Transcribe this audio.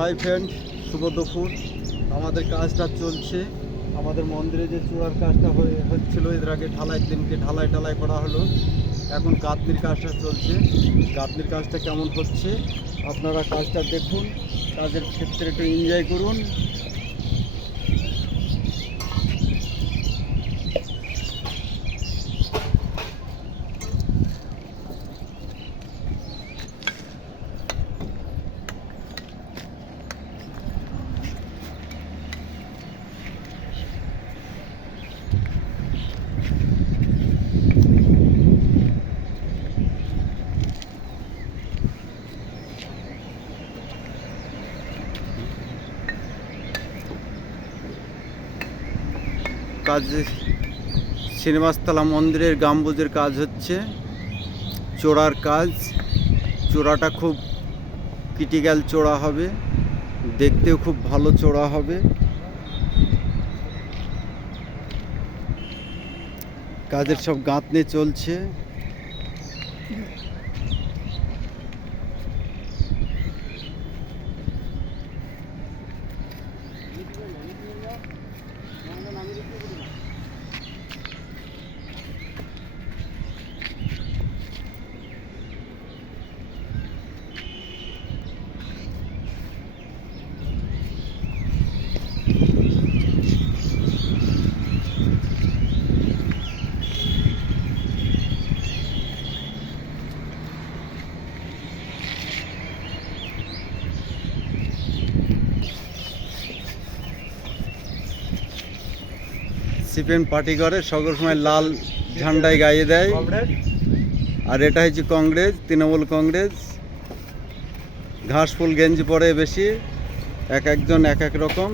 Hi friend, শুভ দুপুর। আমাদের কাজটা চলছে। আমাদের মন্দিরে যে চূড়ার কাজটা হচ্ছিল, এর আগে দিনকে ঢালাই করা হলো। এখন গাঁথনির কাজটা চলছে। গাঁথনির কাজটা কেমন হচ্ছে আপনারা কাজটা দেখুন, কাজের ক্ষেত্রে একটু এনজয় করুন। কাজ শ্রীনিবাসতলা মন্দিরের গম্বুজের কাজ হচ্ছে, চূড়ার কাজ। চূড়াটা খুব ক্রিটিক্যাল চূড়া হবে, দেখতেও খুব ভালো চূড়া হবে। কাজের সব গাঁথনি চলছে। সিপিএম পার্টি করে সকল সময় লাল ঝান্ডায় গাইয়ে দেয়। আর এটা হচ্ছে কংগ্রেস, তৃণমূল কংগ্রেস। ঘাস ফুল গেঞ্জি পরে বেশি, এক একজন এক এক রকম।